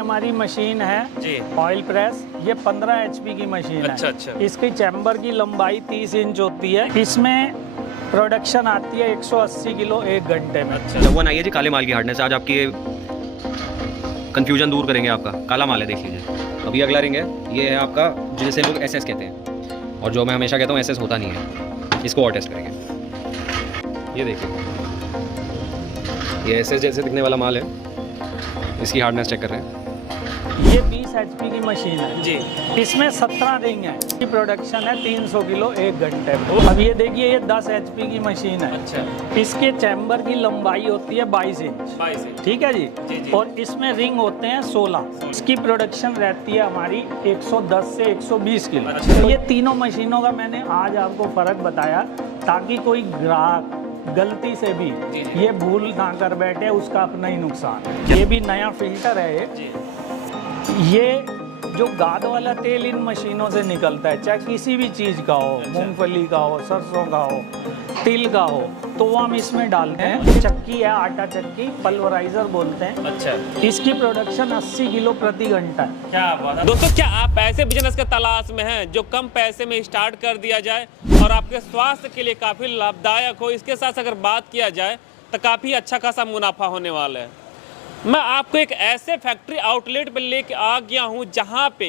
हमारी मशीन है जी। Oil press, ये 15 HP की मशीन है। अच्छा। इसकी चैम्बर की लंबाई 30 इंच होती है। इसमें प्रोडक्शन आती है 180 किलो 1 घंटे में। अच्छा। आइए जी, काले माल की हार्डनेस आज आपकी कंफ्यूजन दूर करेंगे। आपका काला माल है, देख लीजिए। अभी अगला रिंग है, ये है आपका जिसे लोग SS कहते हैं, और जो मैं हमेशा कहता हूँ SS होता नहीं है। इसको और टेस्ट करेंगे। ये देखिए, ये SS जैसे दिखने वाला माल है, इसकी हार्डनेस चेक कर रहे हैं। ये 20 HP की मशीन है जी। इसमें 17 रिंग है। इसकी प्रोडक्शन है 300 किलो 1 घंटे में। अब ये देखिए, ये 10 HP की मशीन है। अच्छा। इसके चैम्बर की लंबाई होती है 22 इंच। 22 इंच। ठीक है जी। जी। और इसमें रिंग होते हैं 16। इसकी प्रोडक्शन रहती है हमारी 110 से 120 किलो। अच्छा। तो ये तीनों मशीनों का मैंने आज आपको फर्क बताया, ताकि कोई ग्राहक गलती से भी जी। ये भूल ना कर बैठे, उसका अपना ही नुकसान। ये भी नया फिल्टर है ये जो गाद वाला तेल इन मशीनों से निकलता है, चाहे किसी भी चीज़ का हो, मूंगफली का हो, सरसों का हो, तिल का हो, तो वो हम इसमें डालते हैं। चक्की है, आटा चक्की, पल्वराइजर बोलते हैं। अच्छा। इसकी प्रोडक्शन 80 किलो प्रति घंटा है। क्या बात है। दोस्तों, क्या आप ऐसे बिजनेस के तलाश में हैं जो कम पैसे में स्टार्ट कर दिया जाए और आपके स्वास्थ्य के लिए काफ़ी लाभदायक हो? इसके साथ अगर बात किया जाए तो काफ़ी अच्छा खासा मुनाफा होने वाला है। मैं आपको एक ऐसे फैक्ट्री आउटलेट पर लेके आ गया हूँ जहाँ पे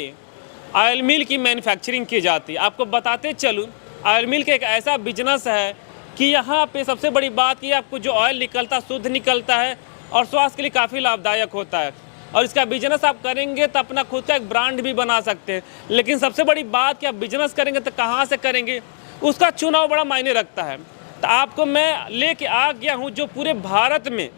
ऑयल मिल की मैन्युफैक्चरिंग की जाती है। आपको बताते चलूँ, ऑयल मिल का एक ऐसा बिजनेस है कि यहाँ पे सबसे बड़ी बात ये, आपको जो ऑयल निकलता शुद्ध निकलता है और स्वास्थ्य के लिए काफ़ी लाभदायक होता है। और इसका बिजनेस आप करेंगे तो अपना खुद का एक ब्रांड भी बना सकते हैं। लेकिन सबसे बड़ी बात कि आप बिजनेस करेंगे तो कहाँ से करेंगे, उसका चुनाव बड़ा मायने रखता है। तो आपको मैं लेके आ गया हूँ जो पूरे भारत में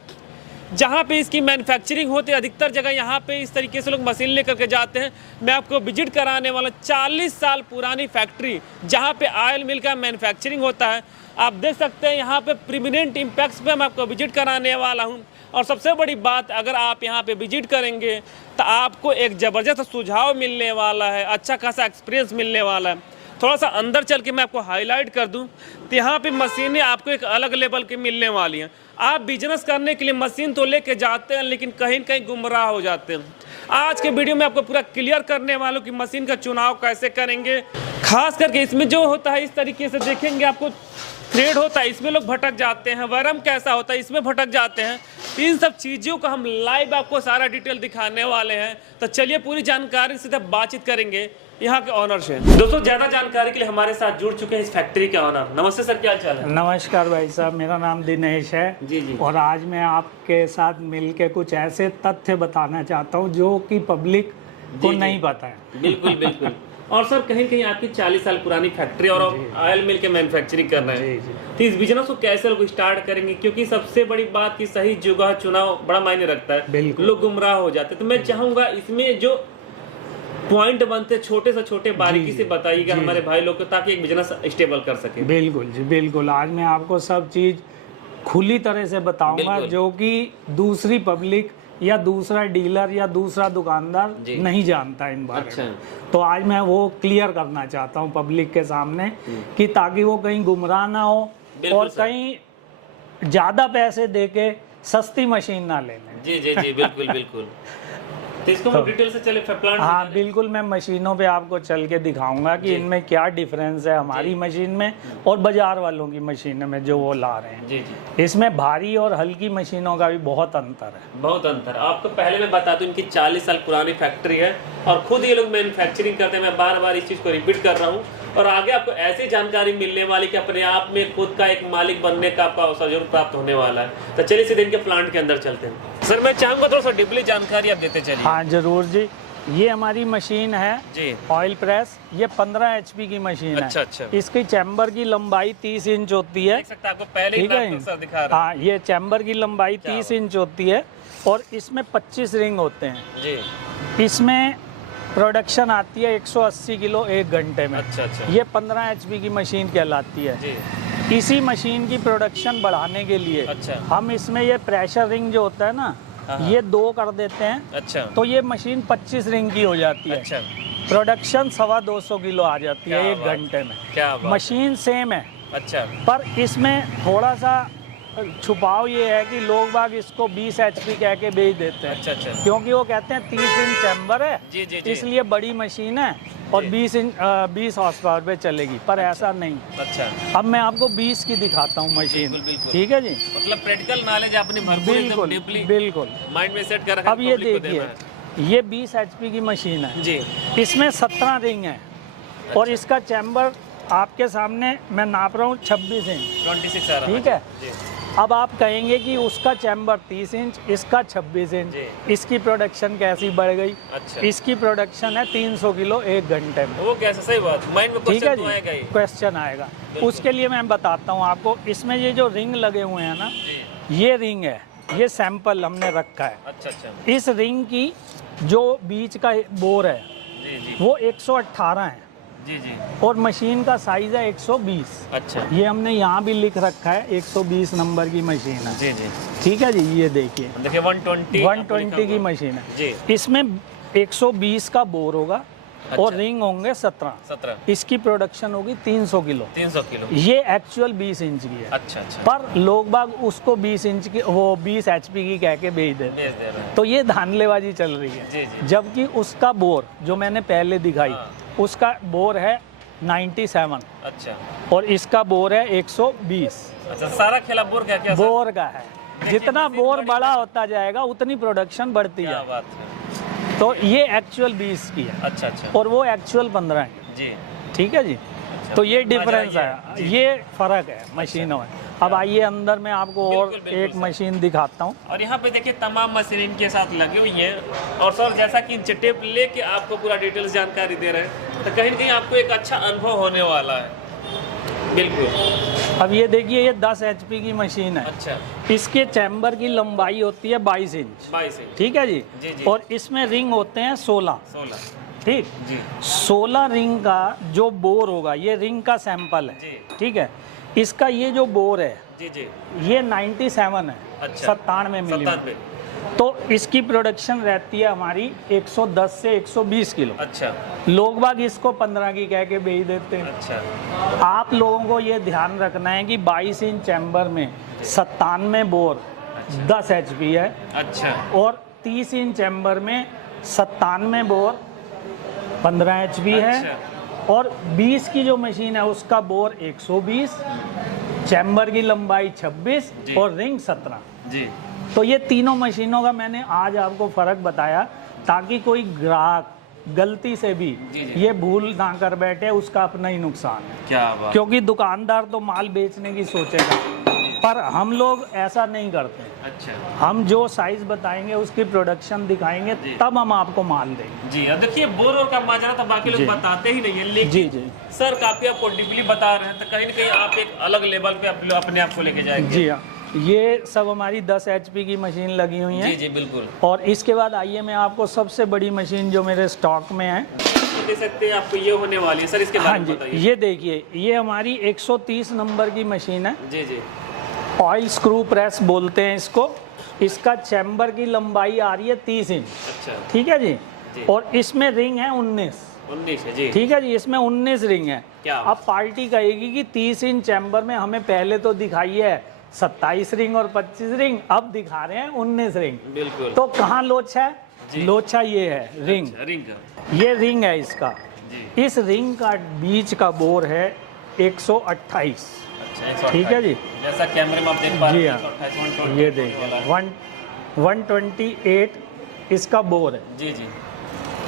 जहाँ पे इसकी मैन्युफैक्चरिंग होती है, अधिकतर जगह यहाँ पे इस तरीके से लोग मशीन लेकर के जाते हैं। मैं आपको विजिट कराने वाला 40 साल पुरानी फैक्ट्री जहाँ पे ऑयल मिल का मैन्युफैक्चरिंग होता है। आप देख सकते हैं यहाँ पे प्रीमिनेंट इम्पैक्ट्स पे मैं आपको विजिट कराने वाला हूँ। और सबसे बड़ी बात, अगर आप यहाँ पे विजिट करेंगे तो आपको एक ज़बरदस्त सुझाव मिलने वाला है, अच्छा खासा एक्सपीरियंस मिलने वाला है। थोड़ा सा अंदर चल के मैं आपको हाईलाइट कर दूं तो यहाँ पे मशीनें आपको एक अलग लेवल की मिलने वाली हैं। आप बिजनेस करने के लिए मशीन तो लेके जाते हैं, लेकिन कहीं न कहीं गुमराह हो जाते हैं। आज के वीडियो में आपको पूरा क्लियर करने वालों कि मशीन का चुनाव कैसे करेंगे। खास करके इसमें जो होता है, इस तरीके से देखेंगे, आपको थ्रेड होता है, इसमें लोग भटक जाते हैं। वरम कैसा होता है, इसमें भटक जाते हैं। इन सब चीज़ों को हम लाइव आपको सारा डिटेल दिखाने वाले हैं। तो चलिए पूरी जानकारी से बातचीत करेंगे यहाँ के ऑनर से। दोस्तों, ज़्यादा जानकारी के लिए हमारे साथ जुड़ चुके हैं इस फैक्ट्री के ऑनर। नमस्ते सर, क्या चाल है? नमस्कार भाई साहब, मेरा नाम दिनेश है। जी। और आज मैं आपके साथ मिलके कुछ ऐसे तथ्य बताना चाहता हूँ जो कि पब्लिक को नहीं पता है। बिल्कुल। और सर, कहीं कहीं आपकी 40 साल पुरानी फैक्ट्री और ऑयल मिल के मैन्युफैक्चरिंग कर रहे हैं। तो इस बिजनेस को कैसे लोग स्टार्ट करेंगे? क्योंकि सबसे बड़ी बात की सही जगह चुनाव बड़ा मायने रखता है। लोग गुमराह हो जाते हैं। तो मैं चाहूंगा इसमें जो पॉइंट बनते छोटे से छोटे बारीकी से बताइएगा हमारे भाई लोग को, ताकि एक बिजनेस स्टेबल कर सके। बिल्कुल जी, बिल्कुल। आज मैं आपको सब चीज खुली तरह से बताऊंगा जो कि दूसरी पब्लिक या दूसरा डीलर या दूसरा दुकानदार नहीं जानता इन बारे में। तो आज मैं वो क्लियर करना चाहता हूँ पब्लिक के सामने, कि ताकि वो कहीं गुमराह ना हो और कहीं ज्यादा पैसे देके सस्ती मशीन ना ले लें। जी, बिल्कुल। तो इसको हम डिटेल से चले प्लांट। हाँ बिल्कुल, मैं मशीनों पे आपको चल के दिखाऊंगा कि इनमें क्या डिफरेंस है हमारी मशीन में और बाजार वालों की मशीन में जो वो ला रहे हैं। जी। इसमें भारी और हल्की मशीनों का भी बहुत अंतर है। बहुत अंतर। आपको पहले मैं बता दूं, इनकी 40 साल पुरानी फैक्ट्री है और खुद ये लोग मैन्युफैक्चरिंग करते हैं। मैं बार इस चीज़ को रिपीट कर रहा हूँ और आगे आपको ऐसी जानकारी मिलने वाली कि अपने आप में खुद का एक मालिक बनने का आपका अवसर जरूर प्राप्त होने वाला है। तो चलिए सीधे इनके प्लांट के अंदर चलते हैं। सर, मैं चाहूँगा थोड़ा सा डीपली जानकारी आप देते चलिए। हाँ जरूर जी। ये हमारी मशीन है जी, ऑयल प्रेस। ये 15 HP की मशीन है। अच्छा। इसकी चैम्बर की लंबाई 30 इंच होती है। देख सकते हैं, आपको पहले ही सर दिखा रहा है। हाँ, ये चैम्बर की लंबाई 30 इंच होती है और इसमें 25 रिंग होते हैं जी। इसमें प्रोडक्शन आती है 180 किलो 1 घंटे में। अच्छा। ये 15 HP की मशीन कहलाती है जी। इसी मशीन की प्रोडक्शन बढ़ाने के लिए हम इसमें ये प्रेशर रिंग जो होता है ना, ये 2 कर देते हैं। अच्छा। तो ये मशीन 25 रिंग की हो जाती है। अच्छा। प्रोडक्शन 225 किलो आ जाती है 1 घंटे में। क्या बात। मशीन सेम है। अच्छा। पर इसमें थोड़ा सा छुपाव ये है कि लोग बाग इसको 20 HP कह के बेच देते हैं। अच्छा, क्योंकि वो कहते हैं 30 इंच चैम्बर है, जी, जी, इसलिए बड़ी मशीन है और 20 हॉर्स पावर पे चलेगी, पर ऐसा नहीं। अच्छा, अब मैं आपको 20 की दिखाता हूँ मशीन। बिल्कुल। ठीक है जी, मतलब प्रैक्टिकल नॉलेज आपने भरपूर एकदम डीपली बिल्कुल माइंड में सेट कर रखा है। अब ये public को देखिए, देना ये 20 HP की मशीन है, है। जी, इसमें 17 रिंग है और इसका चैम्बर आपके सामने मैं नाप रहा हूँ 26 इंच। 26 आ रहा ठीक है। जी, अब आप कहेंगे कि उसका चैम्बर 30 इंच, इसका 26 इंच, जी। इसकी प्रोडक्शन कैसी बढ़ गई? अच्छा, इसकी प्रोडक्शन है 300 किलो 1 घंटे में। वो कैसे, सही बात, माइंड में ठीक है क्वेश्चन तो आएगा ही। जी, क्वेश्चन आएगा। बिल्कुल। उसके लिए मैं बताता हूँ आपको, इसमें ये जो रिंग लगे हुए हैं ना, जी, ये रिंग है, ये सैंपल हमने रखा है। अच्छा, इस रिंग की जो बीच का बोर है जी, जी, वो 118 है जी, जी, और मशीन का साइज है 120। अच्छा, ये हमने यहाँ भी लिख रखा है, 120 नंबर की मशीन है। जी, जी, ठीक है जी, ये देखिए देखिए 120 की मशीन है। जी, इसमें 120 का बोर होगा और रिंग होंगे 17। इसकी प्रोडक्शन होगी 300 किलो। 300 किलो। ये एक्चुअल 20 इंच की है। अच्छा, पर लोग बाग उसको 20 इंच की, वो 20 HP की कह के बेच देते हैं। बेच दे रहे हैं। तो ये धांधलेबाजी चल रही है। जी, जी, जबकि उसका बोर जो मैंने पहले दिखाई, हाँ। उसका बोर है 97 अच्छा, और इसका बोर है 120। अच्छा, सारा खेला बोर क्या क्या बोर का है। जितना बोर बड़ा होता जाएगा उतनी प्रोडक्शन बढ़ती क्या है। बात है। तो ये एक्चुअल 20 की है अच्छा, अच्छा, और वो एक्चुअल 15 है। जी, ठीक है जी। अच्छा, तो ये मजा डिफरेंस ये है, ये फर्क है मशीनों में। अब आइए अंदर मैं आपको और बिल्कुल, बिल्कुल एक सर। मशीन दिखाता हूँ। और यहाँ पे देखिए तमाम मशीन इनके साथ लगी हुई हैं और सर जैसा कि इंच टेप लेके आपको पूरा डिटेल्स जानकारी दे रहे हैं, तो कहीं ना कहीं आपको एक अच्छा अनुभव होने वाला है। बिल्कुल। अब ये देखिए, ये 10 HP की मशीन है। अच्छा, इसके चैम्बर की लंबाई होती है 22 इंच। 22 इंच। ठीक है जी, जी, जी। और इसमें रिंग होते हैं 16। 16। ठीक, जी, 16 रिंग का जो बोर होगा, ये रिंग का सैंपल है। जी, ठीक है। इसका ये जो बोर है, जी, जी, ये 97 है। अच्छा, 97 मिलीमीटर। 97। तो इसकी प्रोडक्शन रहती है हमारी 110 से 120 किलो। अच्छा, लोग बाग इसको 15 की कह के बेच देते हैं। अच्छा, आप लोगों को ये ध्यान रखना है कि 22 इंच चैम्बर में 97 बोर 10 HP है अच्छा, और 30 इंच चैम्बर में 97 बोर 15 HP है अच्छा। और 20 की जो मशीन है उसका बोर 120, चैम्बर की लंबाई 26 जी। और रिंग 17। जी, तो ये तीनों मशीनों का मैंने आज आपको फ़र्क बताया ताकि कोई ग्राहक गलती से भी जी, जी। ये भूल ना कर बैठे, उसका अपना ही नुकसान है। क्या बात। क्योंकि दुकानदार तो माल बेचने की सोचेगा, पर हम लोग ऐसा नहीं करते। अच्छा, हम जो साइज बताएंगे उसकी प्रोडक्शन दिखाएंगे, जी। तब हम आपको माल देंगे। जी। अब देखिए बोर और का माजरा तो बाकी लोग जी। बताते ही नहीं है, लेकिन जी जी सर काफी आपको डीपली बता रहे हैं, तो कहीं ना कहीं आप एक अलग लेवल पे अपने आप को लेके जाएंगे। जी हाँ, ये सब हमारी 10 HP की मशीन लगी हुई जी, है। जी, बिल्कुल। और इसके बाद आइए मैं आपको सबसे बड़ी मशीन जो मेरे स्टॉक में है, दे सकते हैं आपको, ये होने वाली है सर, इसके हाँ बारे में जी, बताइए। ये देखिए, ये हमारी 130 नंबर की मशीन है। जी, जी, ऑयल स्क्रू प्रेस बोलते हैं इसको। इसका चैम्बर की लंबाई आ रही है 30 इंच। अच्छा, ठीक है जी, जी। और इसमें रिंग है 19। 19 है जी। ठीक है जी, इसमें 19 रिंग है। क्या? अब पार्टी कहेगी कि 30 इंच चैम्बर में हमें पहले तो दिखाई है 27 रिंग और 25 रिंग, अब दिखा रहे हैं 19 रिंग। बिल्कुल। तो कहाँ लोचा है? जी। लोचा ये है रिंग। अच्छा, रिंग का। ये रिंग है इसका। जी। इस रिंग का बीच का बोर है 128। अच्छा, 128। ठीक है जी। जैसा कैमरे में आप देख पा रहे जी हैं, हाँ, 128 ये देखिए 128 इसका बोर है। जी, जी,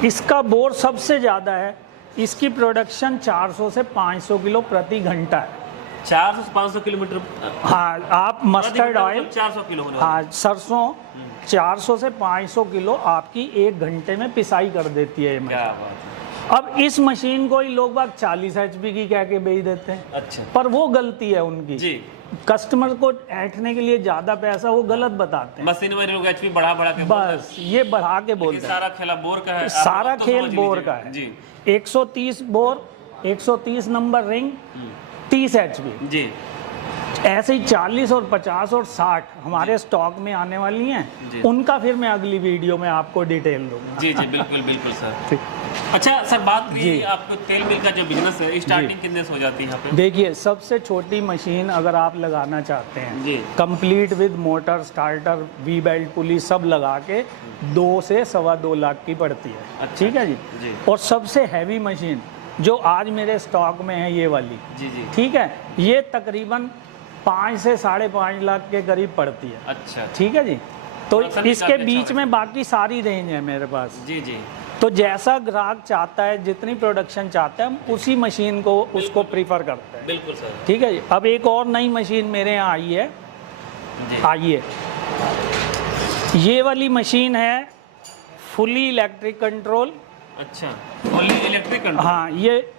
इसका बोर सबसे ज़्यादा है। इसकी प्रोडक्शन 400 से 500 किलो प्रति घंटा है। 400 से 500 किलोमीटर। हाँ, आप मस्टर्ड ऑयल, 400 किलो होने वाला। हाँ सरसों 400 से 500 किलो आपकी 1 घंटे में पिसाई कर देती है ये क्या मशीन। बात है। अब इस मशीन को ही लोग बाग 40 HP की कह के बेच देते हैं, अच्छा, पर वो गलती है उनकी। जी। कस्टमर को ऐंठने के लिए ज़्यादा पैसा वो गलत बताते हैं, मशीन में लोग HP बढ़ा बढ़ा के बस ये बढ़ा के बोलते हैं। सारा खेला बोर का है, सारा आप तो खेल समझ बोर लीजिए। का है। जी, 130 बोर, 130 नंबर रिंग, 30 HP। जी, ऐसे ही 40 और 50 और 60 हमारे स्टॉक में आने वाली जी। हैं। उनका फिर मैं अगली वीडियो में आपको डिटेल दूंगा। जी, जी, बिल्कुल बिल्कुल सर। ठीक। अच्छा सर, बात करिए आपको तेल मिल का जो बिजनेस है, स्टार्टिंग कितने से हो जाती है यहाँ पे? देखिए, सबसे छोटी मशीन अगर आप लगाना चाहते हैं complete with motor, starter, V belt, pulley सब लगा के 2 से 2.25 लाख की पड़ती है। अच्छा, ठीक है जी। और सबसे हैवी मशीन जो आज मेरे स्टॉक में है ये वाली, ठीक है, ये तकरीबन 5 से 5.5 लाख के करीब पड़ती है। अच्छा, ठीक है जी। तो इसके बीच में बाकी सारी रेंज है मेरे पास। जी। तो जैसा ग्राहक चाहता है, जितनी प्रोडक्शन चाहता है, हम उसी मशीन को उसको प्रीफर करते हैं। बिल्कुल सर। ठीक है जी। अब एक और नई मशीन मेरे यहाँ आई है, आइए। ये वाली मशीन है फुली इलेक्ट्रिक कंट्रोल। अच्छा, फुली इलेक्ट्रिक कंट्रोल। हाँ, ये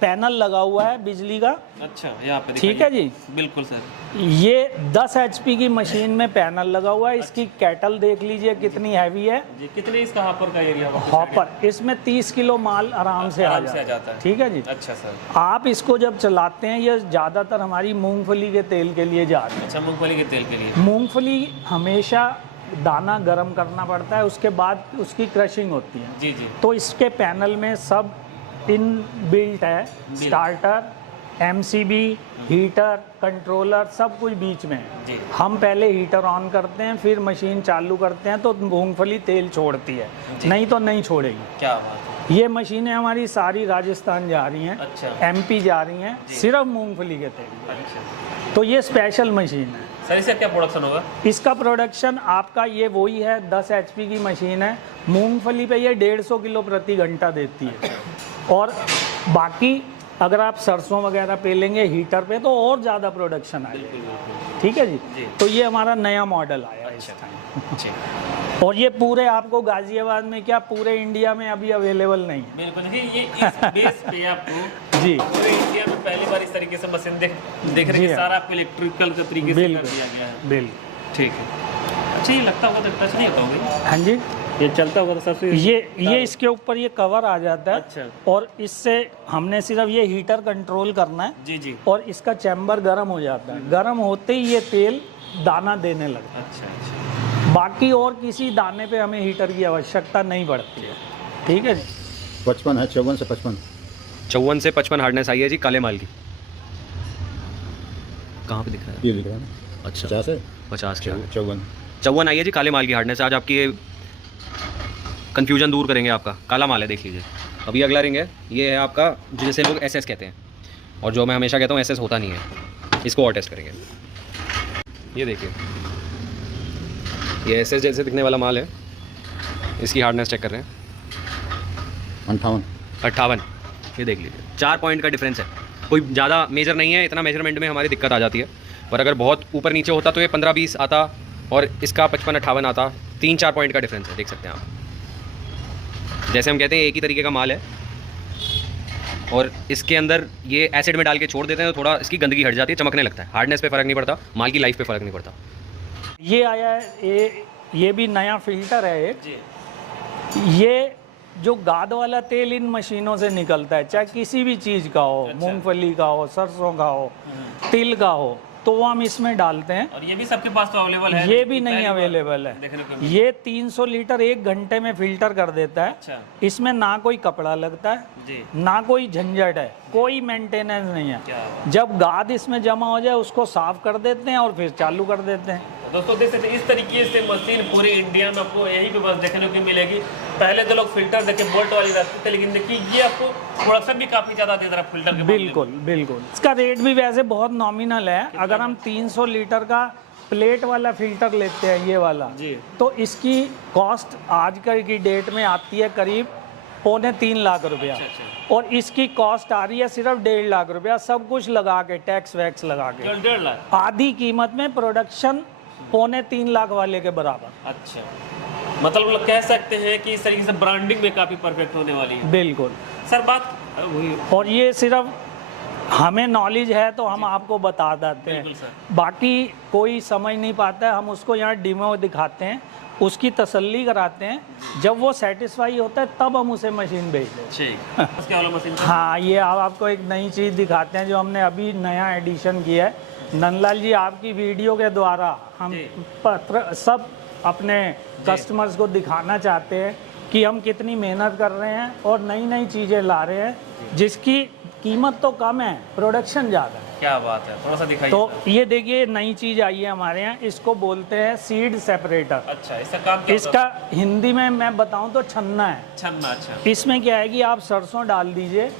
पैनल लगा हुआ है बिजली का। अच्छा, यहाँ पे ठीक है जी। बिल्कुल सर। ये 10 HP की मशीन में पैनल लगा हुआ है। इसकी कैटल देख लीजिए कितनी हैवी है जी। कितने इसका हॉपर का एरिया? हॉपर इसमें 30 किलो माल आराम से आ जाता है। ठीक है जी। अच्छा सर। आप इसको जब चलाते हैं, ये ज़्यादातर हमारी मूंगफली के तेल के लिए जा रही है। अच्छा, मूंगफली के तेल के लिए। मूंगफली हमेशा दाना गर्म करना पड़ता है, उसके बाद उसकी क्रशिंग होती है। जी। तो इसके पैनल में सब इन बिल्ट है, स्टार्टर, MCB, हीटर, कंट्रोलर, सब कुछ बीच में है। हम पहले हीटर ऑन करते हैं, फिर मशीन चालू करते हैं तो मूंगफली तेल छोड़ती है, नहीं तो नहीं छोड़ेगी। क्या बात है। ये मशीनें हमारी सारी राजस्थान जा रही हैं। अच्छा। MP जा रही हैं, सिर्फ मूंगफली के तेल। अच्छा। तो ये स्पेशल मशीन है। सर, इसका क्या प्रोडक्शन होगा? इसका प्रोडक्शन आपका ये वही है, 10 HP की मशीन है। मूंगफली पे ये 150 किलो प्रति घंटा देती है। और बाकी अगर आप सरसों वगैरह पेलेंगे हीटर पे तो और ज़्यादा प्रोडक्शन आएगा। ठीक है जी। तो ये हमारा नया मॉडल आया है इस टाइम। और ये पूरे आपको गाजियाबाद में क्या, पूरे इंडिया में अभी अवेलेबल नहीं है। बिल्कुल। ये इस बेस पे आपको जी पूरे इंडिया में पहली बार इस तरीके से मशीन देख रहे हैं, सारा आपको इलेक्ट्रिकल के तरीके से कर दिया गया है। बिल्कुल। ठीक है। अच्छा, ये लगता होगा तो टच नहीं होता होगा? हाँ जी, ये चलता होगा तो सबसे ये इसके ऊपर ये कवर आ जाता है। अच्छा। और इससे हमने सिर्फ ये हीटर कंट्रोल करना है। जी। और इसका चैम्बर गर्म हो जाता है, गर्म होते ही ये तेल दाना देने लगता है। अच्छा। बाकी और किसी दाने पे हमें हीटर की आवश्यकता नहीं पड़ती है। ठीक है जी। 55 है, 54 से 55। 54 से 55 हार्डनेस आई है जी काले माल की। कहाँ पे दिख रहा है? ये दिख रहा है ना। अच्छा, 50 है, 50 के 54 आई है जी काले माल की हार्डनेस। आज आपकी ये कन्फ्यूजन दूर करेंगे आपका। काला माल है, देख लीजिए। अभी अगला रिंग है, ये है आपका जिसे लोग SS कहते हैं, और जो मैं हमेशा कहता हूँ SS होता नहीं है। इसको और टेस्ट करेंगे। ये देखिए, ये SS जैसे दिखने वाला माल है। इसकी हार्डनेस चेक कर रहे हैं, 58। ये देख लीजिए, 4 पॉइंट का डिफरेंस है। कोई ज़्यादा मेजर नहीं है, इतना मेजरमेंट में हमारी दिक्कत आ जाती है। पर अगर बहुत ऊपर नीचे होता तो ये 15-20 आता और इसका 55-58 आता। 3-4 पॉइंट का डिफरेंस है, देख सकते हैं आप। जैसे हम कहते हैं एक ही तरीके का माल है, और इसके अंदर ये एसिड में डाल के छोड़ देते हैं तो थोड़ा इसकी गंदगी हट जाती है, चमकने लगता है। हार्डनेस पे फ़र्क नहीं पड़ता, माल की लाइफ पे फ़र्क नहीं पड़ता। ये आया है, ये भी नया फिल्टर है एक जी। ये जो गाद वाला तेल इन मशीनों से निकलता है, चाहे किसी भी चीज़ का हो, मूंगफली का हो, सरसों का हो, तिल का हो, तो वो हम इसमें डालते हैं। और ये भी सबके पास तो अवेलेबल है? ये भी नहीं अवेलेबल है। ये 300 लीटर 1 घंटे में फिल्टर कर देता है। अच्छा। इसमें ना कोई कपड़ा लगता है जी। ना कोई झंझट है, कोई मेंटेनेंस नहीं है। जब गाद इसमें जमा हो जाए उसको साफ कर देते हैं और फिर चालू कर देते हैं। दोस्तों देख सकते हैं, इस तरीके से मशीन पूरे इंडिया में आपको यहीं पे बस देखने को मिलेगी। पहले तो लोग फिल्टर देखे बोल्ट वाली रखते थे, लेकिन देखिए ये आपको प्रोडक्शन भी काफ़ी ज़्यादा दे रहा है फिल्टर के। बिल्कुल। इसका रेट भी वैसे बहुत नॉमिनल है। अगर हम 300 लीटर का प्लेट वाला फिल्टर लेते हैं, ये वाला जी, तो इसकी कॉस्ट आज की डेट में आती है करीब 2.25 लाख रुपया। अच्छा। और इसकी कॉस्ट आ रही है सिर्फ 1.5 लाख रुपया, सब कुछ लगा के, टैक्स वैक्स लगा के 1.5 लाख। आधी कीमत में प्रोडक्शन 2.25 लाख वाले के बराबर। अच्छा, मतलब कह सकते हैं कि इस तरीके से ब्रांडिंग में काफ़ी परफेक्ट होने वाली है। बिल्कुल सर, बात और ये सिर्फ हमें नॉलेज है तो हम आपको बता देते हैं, बाकी कोई समझ नहीं पाता है, हम उसको यहाँ डेमो दिखाते हैं, उसकी तसल्ली कराते हैं। जब वो सेटिस्फाई होता है तब हम उसे मशीन भेजते हैं। हाँ, ये आपको एक नई चीज़ दिखाते हैं जो हमने अभी नया एडिशन किया है। नंदलाल जी, आपकी वीडियो के द्वारा हम पत्र सब अपने कस्टमर्स को दिखाना चाहते हैं कि हम कितनी मेहनत कर रहे हैं और नई नई चीज़ें ला रहे हैं जिसकी कीमत तो कम है, प्रोडक्शन ज़्यादा है। क्या बात है, थोड़ा सा दिखाइए। तो ये देखिए नई चीज़ आई है हमारे यहाँ, इसको बोलते हैं सीड सेपरेटर। अच्छा, इसका काम क्या इसका हिंदी में मैं बताऊं तो छन्ना है। छन्ना, अच्छा। इसमें क्या है कि आप सरसों डाल दीजिए,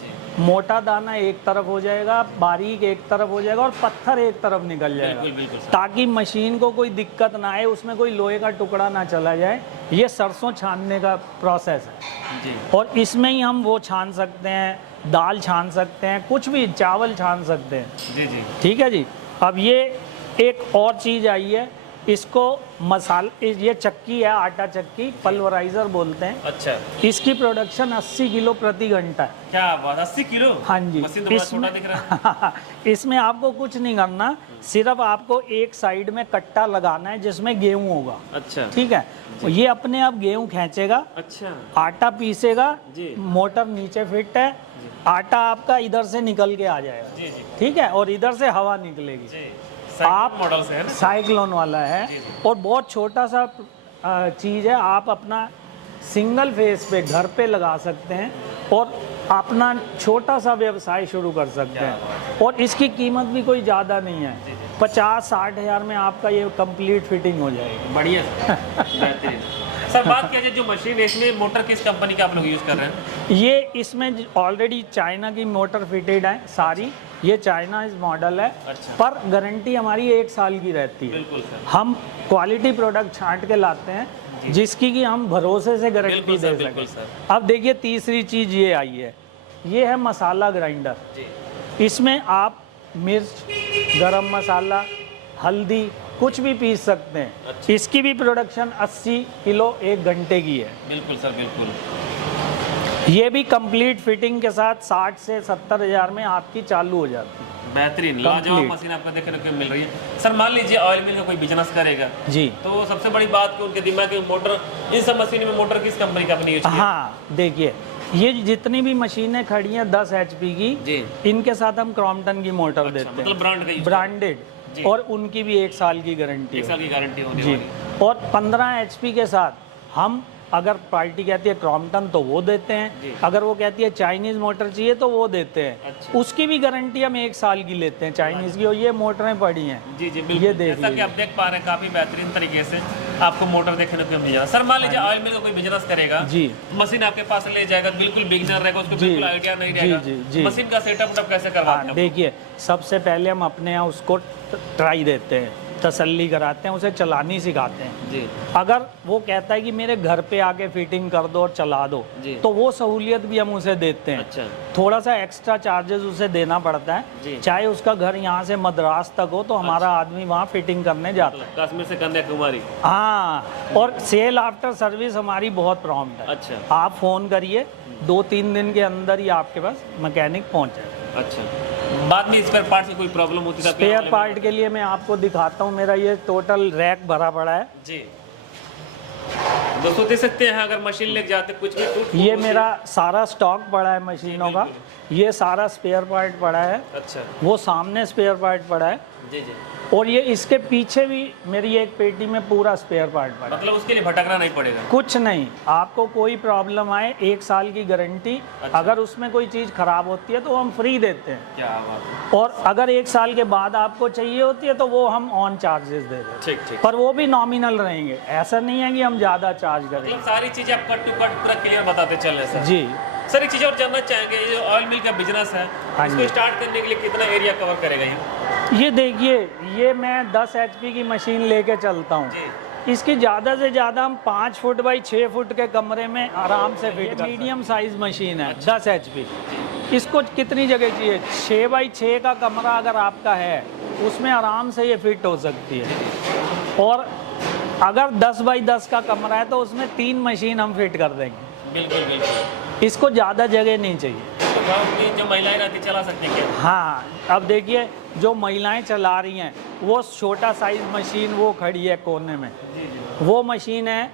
मोटा दाना एक तरफ हो जाएगा, बारीक एक तरफ हो जाएगा और पत्थर एक तरफ निकल जाएगा, बिल्कुल बिल्कुल सर। ताकि मशीन को कोई दिक्कत ना आए, उसमें कोई लोहे का टुकड़ा ना चला जाए। ये सरसों छानने का प्रोसेस है जी। और इसमें ही हम वो छान सकते हैं, दाल छान सकते हैं, कुछ भी, चावल छान सकते हैं। जी जी। ठीक है जी। अब ये एक और चीज़ आई है, इसको ये चक्की है, आटा चक्की, पल्वराइजर बोलते हैं। अच्छा, इसकी प्रोडक्शन 80 किलो प्रति घंटा है। क्या बात, 80 किलो? हाँ जी। मशीन तो बड़ा छोटा दिख रहा है। इसमें आपको कुछ नहीं करना, सिर्फ आपको एक साइड में कट्टा लगाना है जिसमें गेहूं होगा। अच्छा, ठीक है, ये अपने आप गेहूं खींचेगा, अच्छा आटा पीसेगा, जी। मोटर नीचे फिट है, आटा आपका इधर से निकल के आ जाएगा। जी जी ठीक है, और इधर से हवा निकलेगी। जी। आप मॉडल से है ना? साइक्लोन वाला है और बहुत छोटा सा चीज़ है, आप अपना सिंगल फेस पे घर पे लगा सकते हैं और अपना छोटा सा व्यवसाय शुरू कर सकते हैं। और इसकी कीमत भी कोई ज़्यादा नहीं है, 50-60 हज़ार में आपका ये कंप्लीट फिटिंग हो जाएगी। बढ़िया बेहतरीन। सर बात किया जाए जो मशीन है, इसमें मोटर किस कंपनी का आप लोग यूज़ कर रहे हैं? ये इसमें ऑलरेडी चाइना की मोटर फिटेड है सारी, ये चाइना मॉडल है। अच्छा। पर गारंटी हमारी 1 साल की रहती है। बिल्कुल सर। हम क्वालिटी प्रोडक्ट छांट के लाते हैं जिसकी कि हम भरोसे से गारंटी दे बिल्कुल सकें। सर। अब देखिए तीसरी चीज़ ये आई है, ये है मसाला ग्राइंडर। जी। इसमें आप मिर्च, गरम मसाला, हल्दी कुछ भी पीस सकते हैं। अच्छा। इसकी भी प्रोडक्शन 80 किलो 1 घंटे की है। बिल्कुल सर, बिल्कुल। ये भी कंप्लीट फिटिंग के साथ 60 से 70 हज़ार में आपकी चालू हो जाती है। बेहतरीन, लाजवाब मशीन आपको देखने को मिल रही है। सर मान लीजिए ऑयल मिल का कोई बिजनेस करेगा जी, तो सबसे बड़ी बात कि उनके दिमाग में मोटर, इन सब मशीन में मोटर किस कंपनी का आपने यूज किया? हाँ देखिए, ये जितनी भी मशीनें खड़ी हैं 10 HP की, जी। इनके साथ हम क्रॉम्पटन की मोटर अच्छा, देते मतलब हैं, ब्रांड का यूज? ब्रांडेड, जी। और उनकी भी 1 साल की गारंटी 1 साल की गारंटी होने जी। वाली। और 15 HP के साथ हम, अगर पार्टी कहती है क्रॉम्पटन तो वो देते जी। हैं, अगर वो कहती है चाइनीज़ मोटर चाहिए तो वो देते हैं। अच्छा। उसकी भी गारंटी हम 1 साल की लेते हैं चाइनीज़ की, और ये मोटरें पड़ी हैं। जी जी ये बिल्कुल। देख जैसा कि लीजिए। आप देख पा रहे हैं काफी बेहतरीन तरीके से आपको मोटर देखने को मिल जाएगा। सर मान लीजिए ऑयल मिल का कोई बिजनेस करेगा जी, मशीन आपके पास ले जाएगा, बिल्कुल बिगनर रहेगा, उसको जी, बिल्कुल आइडिया नहीं जी, रहेगा, जी, जी। मशीन का सेटअप कैसे करवाते हाँ हैं? देखिए, सबसे पहले हम अपने यहाँ उसको ट्राई देते हैं, तसल्ली कराते हैं, उसे चलानी सिखाते हैं। जी अगर वो कहता है कि मेरे घर पे आके फिटिंग कर दो और चला दो, जी। तो वो सहूलियत भी हम उसे देते हैं। अच्छा। थोड़ा सा एक्स्ट्रा चार्जेस उसे देना पड़ता जी। है, चाहे उसका घर यहाँ से मद्रास तक हो तो हमारा आदमी वहाँ फिटिंग करने जाता है। कश्मीर से कन्याकुमारी। हाँ, और सेल आफ्टर सर्विस हमारी बहुत प्रॉम्प्ट है। अच्छा आप फ़ोन करिए, 2-3 दिन के अंदर ही आपके पास मैकेनिक पहुँच जाएगा। अच्छा, बाद में स्पेयर पार्ट की कोई प्रॉब्लम होती है? स्पेयर पार्ट के लिए मैं आपको दिखाता हूँ, मेरा ये टोटल रैक भरा पड़ा है। जी दोस्तों देख सकते हैं, अगर मशीन लेके जाते कुछ भी टूट, ये मेरा सारा स्टॉक पड़ा है मशीनों का, ये सारा स्पेयर पार्ट पड़ा है, अच्छा वो सामने स्पेयर पार्ट पड़ा है, जी जी, और ये इसके पीछे भी मेरी एक पेटी में पूरा स्पेयर पार्ट पड़ा है। मतलब उसके लिए भटकना नहीं पड़ेगा? कुछ नहीं, आपको कोई प्रॉब्लम आए 1 साल की गारंटी। अच्छा। अगर उसमें कोई चीज़ खराब होती है तो हम फ्री देते हैं, क्या बात है। और अगर 1 साल के बाद आपको चाहिए होती है तो वो हम ऑन चार्जेस दे देते हैं, ठीक ठीक। पर वो भी नॉमिनल रहेंगे, ऐसा नहीं है कि हम ज़्यादा चार्ज करेंगे। मतलब सारी चीजें आप कट टू कट पूरा क्लियर बताते चल रहे हैं जी। सर एक चीज़ और जानना चाहेंगे, ये जो ऑयल मिल का बिजनेस है हाँ इसको जी। स्टार्ट करने के लिए कितना एरिया कवर करेगा ये देखिए, ये मैं 10 HP की मशीन लेके चलता हूँ, जी इसकी ज़्यादा से ज़्यादा हम 5 फुट बाई 6 फुट के कमरे में आराम से फिट कर, मीडियम साइज मशीन है। 10 HP इसको कितनी जगह चाहिए? 6 बाई 6 का कमरा अगर आपका है उसमें आराम से ये फिट हो सकती है, और अगर 10 बाई 10 का कमरा है तो उसमें 3 मशीन हम फिट कर देंगे। बिल्कुल बिल्कुल। इसको ज़्यादा जगह नहीं चाहिए। तो गाँव की जो महिलाएं रहती चला सकती हैं क्या? हाँ, अब देखिए जो महिलाएं चला रही हैं वो छोटा साइज मशीन वो खड़ी है कोने में, जी जी। वो मशीन है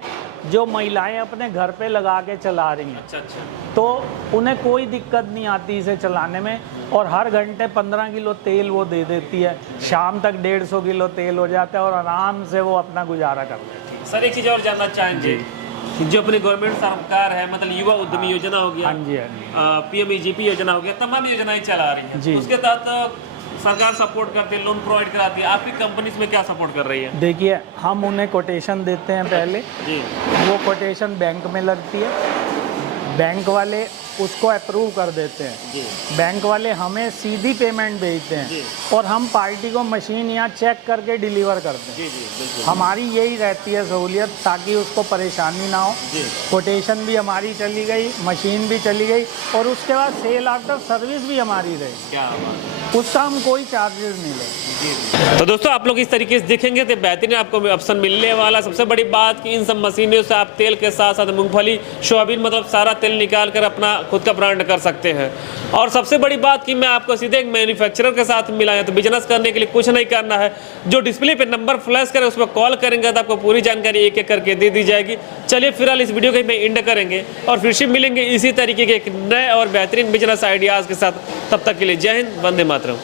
जो महिलाएं अपने घर पे लगा के चला रही हैं, अच्छा अच्छा। तो उन्हें कोई दिक्कत नहीं आती इसे चलाने में, और हर घंटे 15 किलो तेल वो दे देती है, शाम तक 150 किलो तेल हो जाता है और आराम से वो अपना गुजारा कर लेती है। सर एक चीज़ और जानना चाहेंगे, जो अपनी गवर्नमेंट सरकार है, मतलब युवा उद्यमी योजना हो गया, हाँ जी, हाँ जी। PMEGP योजना हो गया, तमाम योजनाएं चला रही हैं। जी। उसके तहत सरकार सपोर्ट करती है, लोन प्रोवाइड कराती है। आपकी कंपनी इसमें क्या सपोर्ट कर रही है? देखिए, हम उन्हें कोटेशन देते हैं पहले, जी वो कोटेशन बैंक में लगती है, बैंक वाले उसको अप्रूव कर देते हैं, जी बैंक वाले हमें सीधी पेमेंट भेजते जी। हैं और हम पार्टी को मशीन यहाँ चेक करके डिलीवर करते हैं। जी जी बिल्कुल। हमारी यही रहती है सहूलियत, ताकि उसको परेशानी ना हो। जी कोटेशन भी हमारी चली गई, मशीन भी चली गई, और उसके बाद सेल आफ्टर सर्विस भी हमारी रही, क्या बात है। उसका हम कोई चार्जेस नहीं लेते। तो दोस्तों, आप लोग इस तरीके से देखेंगे तो बेहतरीन आपको ऑप्शन मिलने वाला। सबसे बड़ी बात कि इन सब मशीनों से आप तेल के साथ साथ मूंगफली, सोयाबीन, मतलब सारा तेल निकाल कर अपना खुद का ब्रांड कर सकते हैं। और सबसे बड़ी बात कि मैं आपको सीधे एक मैन्युफैक्चरर के साथ मिलाया, तो बिजनेस करने के लिए कुछ नहीं करना है, जो डिस्प्ले पे नंबर फ्लैश करे उस पर कॉल करेंगे तो आपको पूरी जानकारी एक एक करके दे दी जाएगी। चलिए फिलहाल इस वीडियो को मैं एंड करेंगे और फिर से मिलेंगे इसी तरीके के एक नए और बेहतरीन बिजनेस आइडियाज़ के साथ। तब तक के लिए जय हिंद, वंदे मातरम।